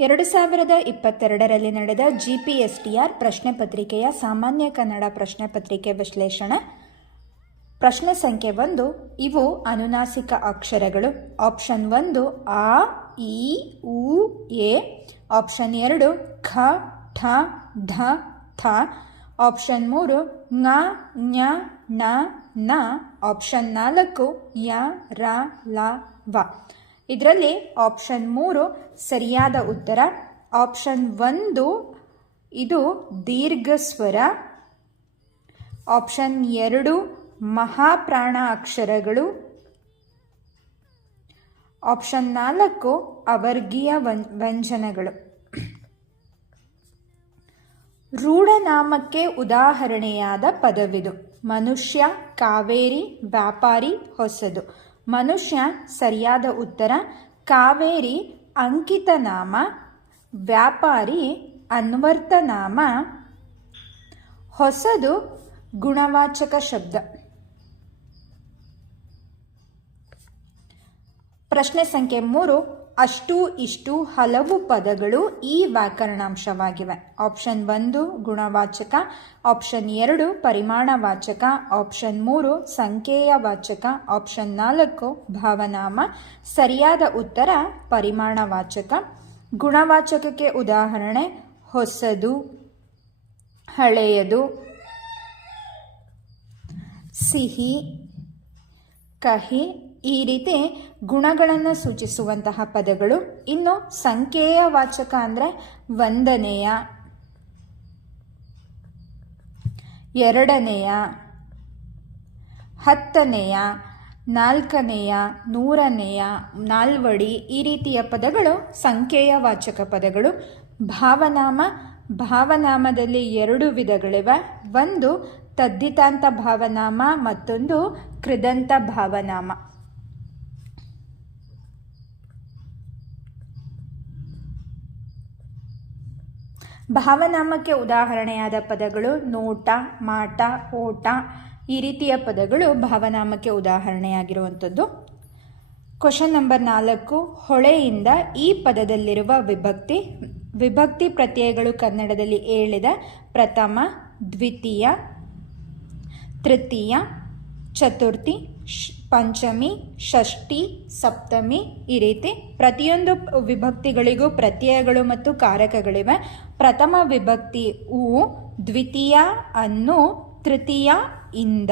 2022ರಲ್ಲಿ ನಡೆದ GPSTR ಪ್ರಶ್ನೆ ಪತ್ರಿಕೆಯ ಸಾಮಾನ್ಯ ಕನ್ನಡ ಪ್ರಶ್ನೆ ಪತ್ರಿಕೆ ವಿಶ್ಲೇಷಣೆ. ಪ್ರಶ್ನೆ ಸಂಖ್ಯೆ 1, ಇವು ಅನುನಾಸಿಕ ಅಕ್ಷರಗಳು. ಆಪ್ಷನ್ 1 ಆ, ಇ, ಉ, ಎ. ಆಪ್ಷನ್ 2 ಖ, ಠ, ಢ, ಥ. ಆಪ್ಷನ್ 3 ङ, ಞ, ಣ, ನ. ಆಪ್ಷನ್ 4 ಯ, ರ, ಲ, ವ. ಇದರಲ್ಲಿ ಆಪ್ಷನ್ 3 ಸರಿಯಾದ ಉತ್ತರ. ಆಪ್ಷನ್ 1 ಇದು ದೀರ್ಘ ಸ್ವರ. ಆಪ್ಷನ್ 2 ಮಹಾಪ್ರಾಣ ಅಕ್ಷರಗಳು. ಆಪ್ಷನ್ 4 ಅವರ್ಗೀಯ ವ್ಯಂಜನಗಳು. ರೂಢನಾಮಕ್ಕೆ ಉದಾಹರಣೆಯಾದ ಪದವಿದು. ಮನುಷ್ಯ, ಕಾವೇರಿ, ವ್ಯಾಪಾರಿ, ಹೊಸದು. ಮನುಷ್ಯ ಸರಿಯಾದ ಉತ್ತರ. ಕಾವೇರಿ ಅಂಕಿತನಾಮ, ವ್ಯಾಪಾರಿ ಅನ್ವರ್ತನಾಮ, ಹೊಸದು ಗುಣವಾಚಕ ಶಬ್ದ. ಪ್ರಶ್ನೆ ಸಂಖ್ಯೆ 3, ಅಷ್ಟು ಇಷ್ಟು ಹಲವು ಪದಗಳು ಈ ವ್ಯಾಕರಣಾಂಶವಾಗಿವೆ. ಆಪ್ಷನ್ 1 ಗುಣವಾಚಕ, ಆಪ್ಷನ್ 2 ಪರಿಮಾಣವಾಚಕ, ಆಪ್ಷನ್ 3 ಸಂಖ್ಯೆಯ ವಾಚಕ, ಆಪ್ಷನ್ 4 ಭಾವನಾಮ. ಸರಿಯಾದ ಉತ್ತರ ಪರಿಮಾಣವಾಚಕ. ಗುಣವಾಚಕಕ್ಕೆ ಉದಾಹರಣೆ ಹೊಸದು, ಹಳೆಯದು, ಸಿಹಿ, ಕಹಿ. ಈ ರೀತಿ ಗುಣಗಳನ್ನು ಸೂಚಿಸುವಂತಹ ಪದಗಳು. ಇನ್ನು ಸಂಖ್ಯೆಯ ವಾಚಕ ಅಂದರೆ ಒಂದನೆಯ, ಎರಡನೆಯ, ಹತ್ತನೆಯ, ನಾಲ್ಕನೆಯ, ನೂರನೆಯ, ನಾಲ್ವಡಿ. ಈ ರೀತಿಯ ಪದಗಳು ಸಂಖ್ಯೆಯ ವಾಚಕ ಪದಗಳು. ಭಾವನಾಮ, ಭಾವನಾಮದಲ್ಲಿ 2 ವಿಧಗಳಿವೆ. ಒಂದು ತದ್ದಿತಾಂತ ಭಾವನಾಮ, ಮತ್ತೊಂದು ಕೃದಂತ ಭಾವನಾಮ. ಭಾವನಾಮಕ್ಕೆ ಉದಾಹರಣೆಯಾದ ಪದಗಳು ನೋಟ, ಮಾಟ, ಓಟ. ಈ ರೀತಿಯ ಪದಗಳು ಭಾವನಾಮಕ್ಕೆ ಉದಾಹರಣೆಯಾಗಿರುವಂಥದ್ದು. ಕ್ವಶನ್ ನಂಬರ್ 4, ಹೊಳೆಯಿಂದ ಈ ಪದದಲ್ಲಿರುವ ವಿಭಕ್ತಿ. ವಿಭಕ್ತಿ ಪ್ರತ್ಯಯಗಳು ಕನ್ನಡದಲ್ಲಿ 7 ಪ್ರಥಮ, ದ್ವಿತೀಯ, ತೃತೀಯ, ಚತುರ್ಥಿ, ಪಂಚಮಿ, ಷಷ್ಠಿ, ಸಪ್ತಮಿ. ಈ ರೀತಿ ಪ್ರತಿಯೊಂದು ವಿಭಕ್ತಿಗಳಿಗೂ ಪ್ರತ್ಯಯಗಳು ಮತ್ತು ಕಾರಕಗಳಿವೆ. ಪ್ರಥಮ ವಿಭಕ್ತಿ ಉ, ದ್ವಿತೀಯ ಅನ್ನು, ತೃತೀಯ ಇಂದ,